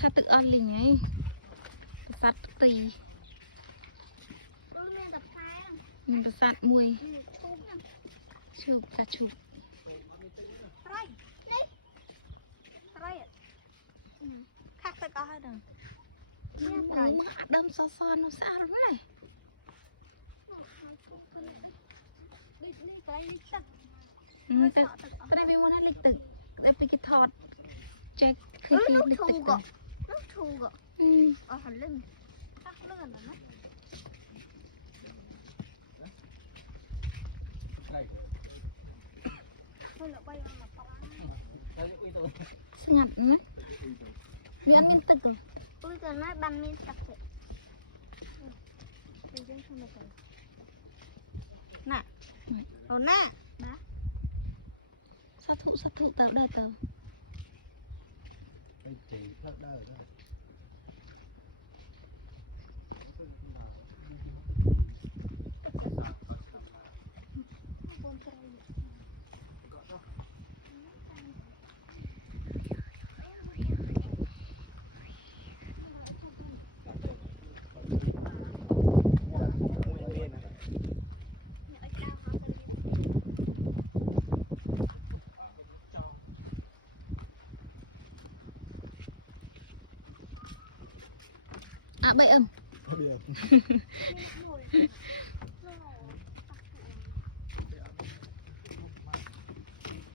ថាទឹកអស់លីងហីសត្វទីមានប្រសាទមួយឈូបកាឈូបត្រីនេះត្រីខាក់ទឹកអស់ហើយដល់មានត្រីអាដើមសសននោះស្អាតណាស់នេះត្រីនេះទឹកត្រីវាមកណាលិចទឹកដល់ពីគេថតចែកឃើញលិចទឹកនោះធូក៏អស់លឹងខាក់លឿនណាស្ងាត់ណាវាអត់មានទឹកទេអុយទៅណាបានមានទឹកទេយើងធ្វើមកទៅណាអូណាបាទសាធុទៅដើរទៅទៅជីផឹកដើរបី